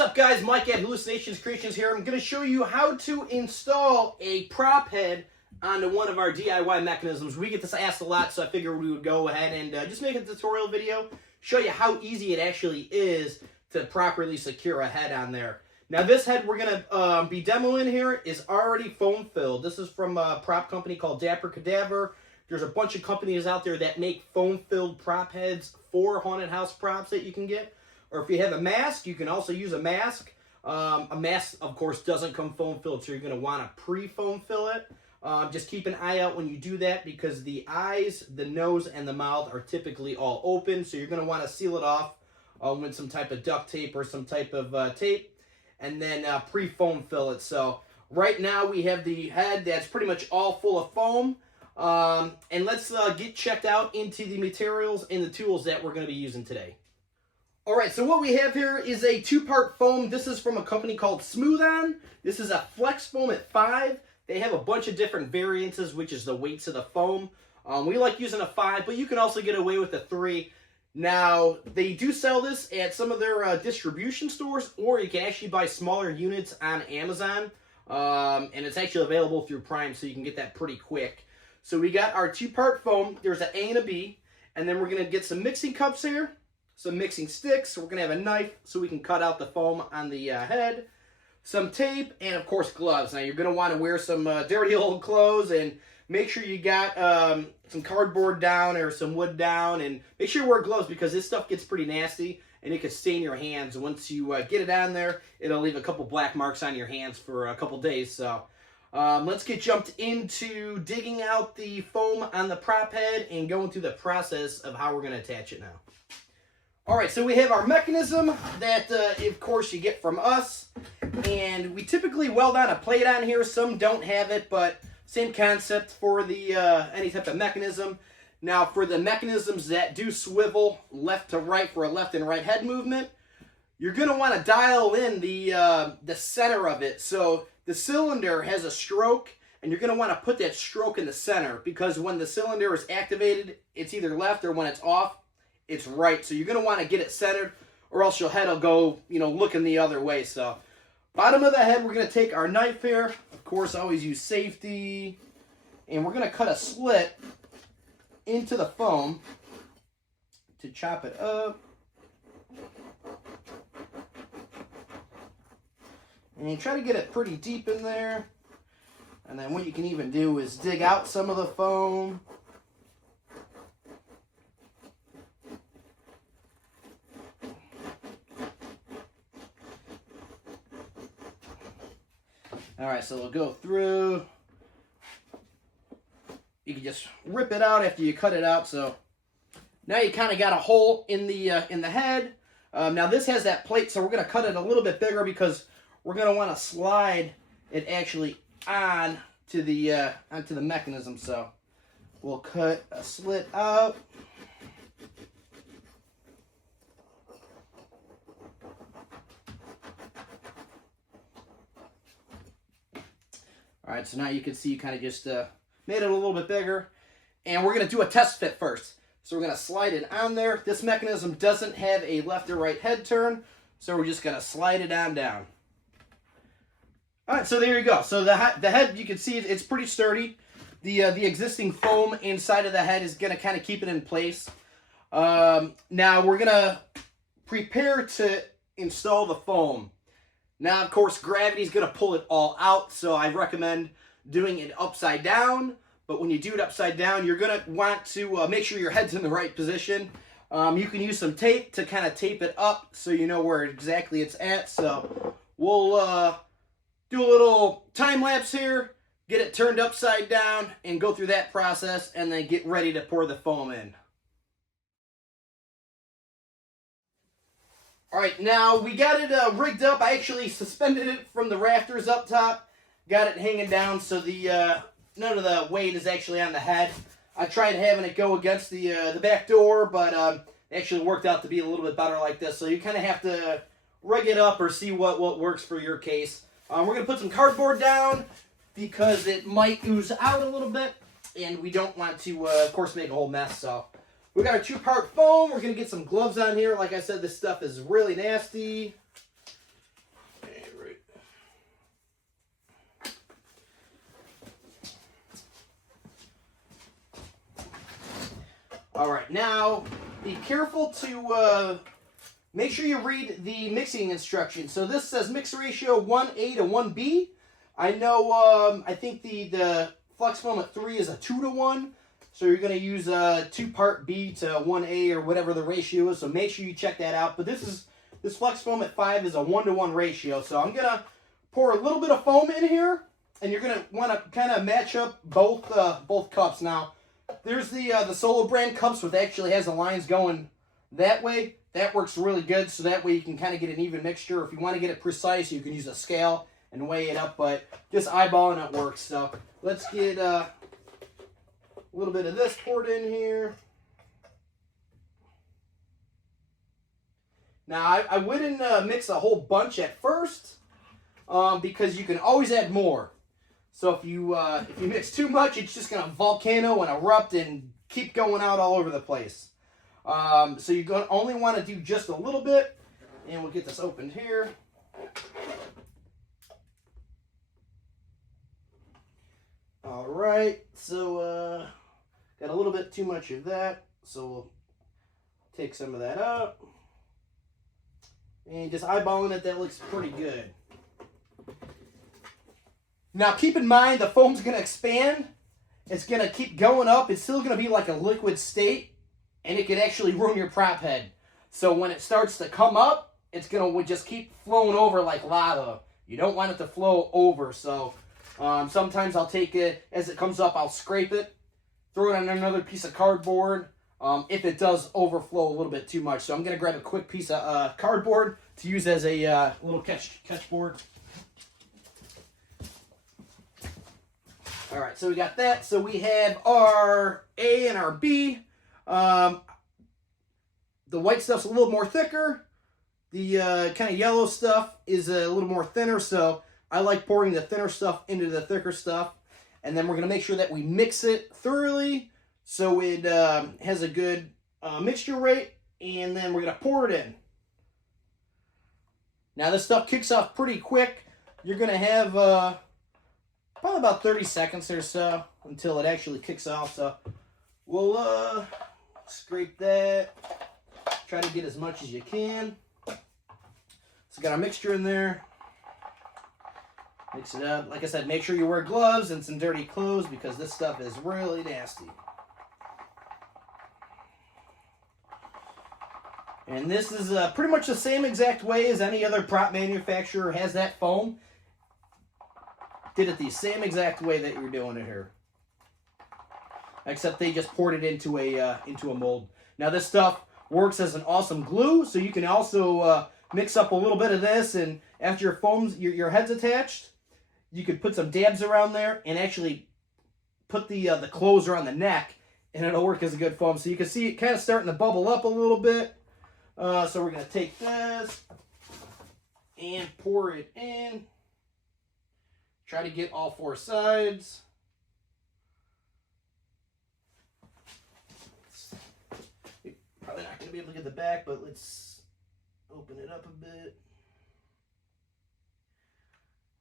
up, guys? Mike at Hallucinations Creations here. I'm going to show you how to install a prop head onto one of our DIY mechanisms. We get this asked a lot, so I figured we would go ahead and just make a tutorial video, show you how easy it actually is to properly secure a head on there. Now, this head we're going to be demoing here is already foam filled. This is from a prop company called Dapper Cadaver. There's a bunch of companies out there that make foam filled prop heads for haunted house props that you can get. Or if you have a mask, you can also use a mask. A mask, of course, doesn't come foam filled, so you're going to want to pre-foam fill it. Just keep an eye out when you do that because the eyes, the nose, and the mouth are typically all open, so you're going to want to seal it off with some type of duct tape or some type of tape, and then pre-foam fill it. So right now we have the head that's pretty much all full of foam. And let's get checked out into the materials and the tools that we're going to be using today. Alright, so what we have here is a two-part foam. This is from a company called Smooth On. This is a flex foam at 5. They have a bunch of different variances, which is the weights of the foam. We like using a 5, but you can also get away with a 3. Now, they do sell this at some of their distribution stores, or you can actually buy smaller units on Amazon. And it's actually available through Prime, so you can get that pretty quick. So we got our two-part foam. There's an A and a B. And then we're going to get some mixing cups here. Some mixing sticks. We're going to have a knife so we can cut out the foam on the head. Some tape, and of course gloves. Now you're going to want to wear some dirty old clothes, and make sure you got some cardboard down or some wood down, and make sure you wear gloves because this stuff gets pretty nasty and it can stain your hands. Once you get it on there, it'll leave a couple black marks on your hands for a couple days. So let's get jumped into digging out the foam on the prop head and going through the process of how we're going to attach it now. Alright, so we have our mechanism that, of course, you get from us. And we typically weld on a plate on here. Some don't have it, but same concept for the any type of mechanism. Now, for the mechanisms that do swivel left to right for a left and right head movement, you're going to want to dial in the center of it. So the cylinder has a stroke, and you're going to want to put that stroke in the center because when the cylinder is activated, it's either left, or when it's off, it's right. So you're going to want to get it centered, or else your head will go, looking the other way. So bottom of the head, we're going to take our knife here. Of course, always use safety. And we're going to cut a slit into the foam to chop it up. And you try to get it pretty deep in there. And then what you can even do is dig out some of the foam. Alright, so we'll go through. You can just rip it out after you cut it out. So now you kind of got a hole in the head. Now this has that plate, so we're going to cut it a little bit bigger because we're going to want to slide it actually onto the mechanism. So we'll cut a slit out. Alright, so now you can see you kind of just made it a little bit bigger. And we're going to do a test fit first. So we're going to slide it on there. This mechanism doesn't have a left or right head turn, so we're just going to slide it on down. Alright, so there you go. So the head, you can see it's pretty sturdy. The existing foam inside of the head is going to kind of keep it in place. Now we're going to prepare to install the foam. Now, of course, gravity is going to pull it all out, so I recommend doing it upside down. But when you do it upside down, you're going to want to make sure your head's in the right position. You can use some tape to kind of tape it up so you know where exactly it's at. So we'll do a little time lapse here, get it turned upside down, and go through that process, and then get ready to pour the foam in. Alright, now we got it rigged up. I actually suspended it from the rafters up top. Got it hanging down so the none of the weight is actually on the head. I tried having it go against the back door, but it actually worked out to be a little bit better like this. So you kind of have to rig it up or see what works for your case. We're going to put some cardboard down because it might ooze out a little bit. And we don't want to, of course, make a whole mess. So we got our two-part foam. We're going to get some gloves on here. Like I said, this stuff is really nasty. All right, now be careful to make sure you read the mixing instructions. So this says mix ratio 1A to 1B. I know, I think the Flex Foam at 3 is a 2 to 1. So you're going to use 2 part B to 1A or whatever the ratio is. So make sure you check that out. But this Flex Foam at 5 is a 1 to 1 ratio. So I'm going to pour a little bit of foam in here. And you're going to want to kind of match up both cups. Now, there's the Solo brand cups which actually has the lines going that way. That works really good, so that way you can kind of get an even mixture. If you want to get it precise, you can use a scale and weigh it up, but just eyeballing it works. So let's get a little bit of this poured in here. Now, I wouldn't mix a whole bunch at first because you can always add more. So if you mix too much, it's just going to volcano and erupt and keep going out all over the place. So you're going to only want to do just a little bit, and we'll get this opened here. All right, so got a little bit too much of that, so we'll take some of that out. And just eyeballing it, that looks pretty good. Now keep in mind the foam's going to expand. It's going to keep going up. It's still going to be like a liquid state. And it could actually ruin your prop head. So when it starts to come up, it's going to just keep flowing over like lava. You don't want it to flow over. So sometimes I'll take it, as it comes up, I'll scrape it, throw it on another piece of cardboard if it does overflow a little bit too much. So I'm going to grab a quick piece of cardboard to use as a little catch board. All right, so we got that. So we have our A and our B. The white stuff's a little more thicker. The kind of yellow stuff is a little more thinner, so I like pouring the thinner stuff into the thicker stuff. And then we're going to make sure that we mix it thoroughly so it has a good mixture rate, and then we're going to pour it in. Now this stuff kicks off pretty quick. You're going to have probably about 30 seconds or so until it actually kicks off. So we'll scrape that. Try to get as much as you can. So got our mixture in there. Mix it up. Like I said, make sure you wear gloves and some dirty clothes because this stuff is really nasty. And this is pretty much the same exact way as any other prop manufacturer has that foam. Did it the same exact way that you're doing it here. Except they just poured it into a mold. Now this stuff works as an awesome glue, so you can also mix up a little bit of this, and after your head's attached, you could put some dabs around there and actually put the clothes around the neck, and it'll work as a good foam. So you can see it kind of starting to bubble up a little bit. So we're going to take this and pour it in. Try to get all 4 sides. Probably not going to be able to get the back, but let's open it up a bit.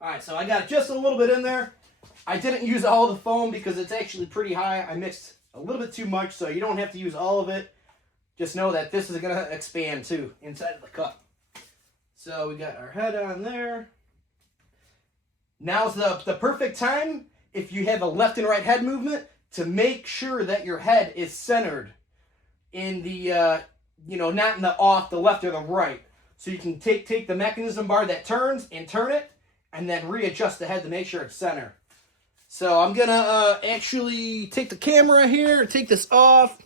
Alright, so I got just a little bit in there. I didn't use all the foam because it's actually pretty high. I mixed a little bit too much, so you don't have to use all of it. Just know that this is going to expand too inside of the cup. So we got our head on there. Now's the perfect time, if you have a left and right head movement, to make sure that your head is centered in the, not in the off, the left or the right. So you can take the mechanism bar that turns and turn it, and then readjust the head to make sure it's center. So I'm going to actually take the camera here, take this off,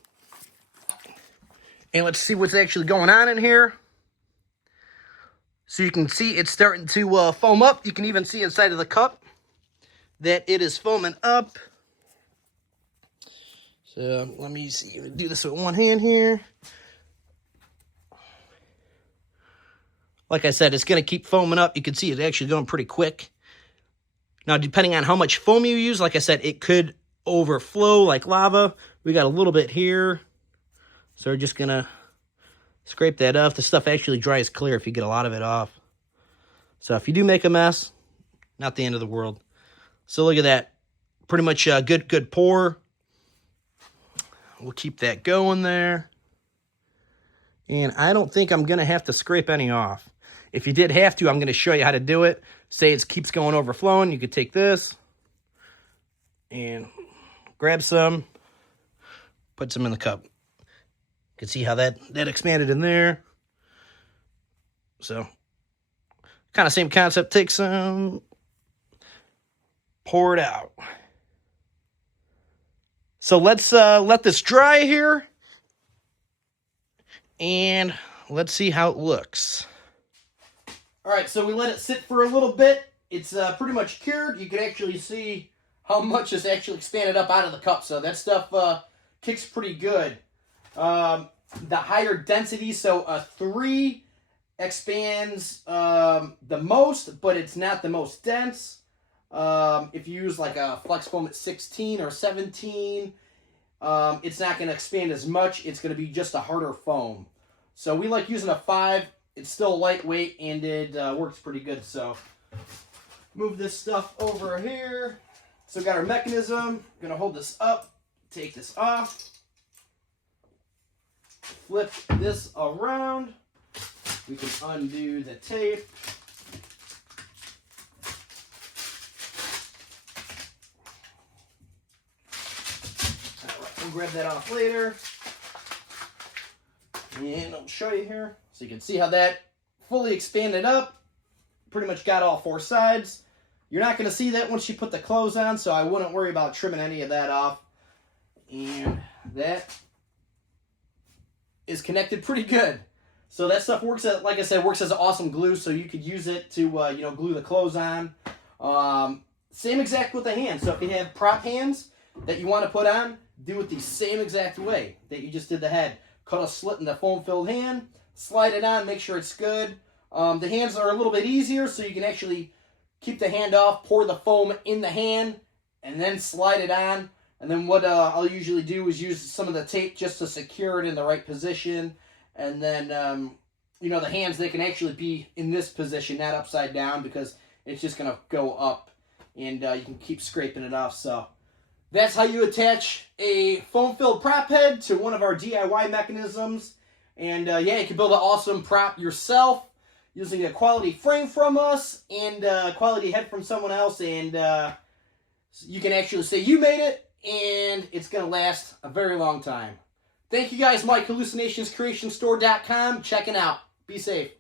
and let's see what's actually going on in here. So you can see it's starting to foam up. You can even see inside of the cup that it is foaming up. So let me see. Do this with one hand here. Like I said, it's going to keep foaming up. You can see it's actually going pretty quick. Now, depending on how much foam you use, like I said, it could overflow like lava. We got a little bit here. So we're just going to scrape that off. The stuff actually dries clear if you get a lot of it off. So if you do make a mess, not the end of the world. So look at that. Pretty much good pour. we'll keep that going there. And I don't think I'm going to have to scrape any off. If you did have to, I'm going to show you how to do it. Say it keeps going overflowing, you could take this and grab some, put some in the cup. You can see how that expanded in there. So, kind of same concept. Take some, pour it out. So let's let this dry here, and let's see how it looks. All right, so we let it sit for a little bit. It's pretty much cured. You can actually see how much is actually expanded up out of the cup. So that stuff kicks pretty good. The higher density, so a 3 expands the most, but it's not the most dense. If you use like a flex foam at 16 or 17, it's not going to expand as much. It's going to be just a harder foam. So we like using a 5. It's still lightweight, and it works pretty good. So move this stuff over here. So we got our mechanism. Going to hold this up, take this off, flip this around. We can undo the tape. All right, we'll grab that off later. And I'll show you here. So you can see how that fully expanded up. Pretty much got all 4 sides. You're not going to see that once you put the clothes on, so I wouldn't worry about trimming any of that off. And that is connected pretty good. So that stuff works, like I said, works as an awesome glue, so you could use it to glue the clothes on. Same exact with the hands. So if you have prop hands that you want to put on, do it the same exact way that you just did the head. Cut a slit in the foam-filled hand, slide it on, make sure it's good. The hands are a little bit easier, so you can actually keep the hand off, pour the foam in the hand, and then slide it on. And then what I'll usually do is use some of the tape just to secure it in the right position. And then, the hands, they can actually be in this position, not upside down, because it's just going to go up, and you can keep scraping it off. So that's how you attach a foam-filled prop head to one of our DIY mechanisms. And you can build an awesome prop yourself using a quality frame from us and a quality head from someone else. And you can actually say you made it, and it's going to last a very long time. Thank you guys, Mike, hallucinationscreationstore.com. Checking out. Be safe.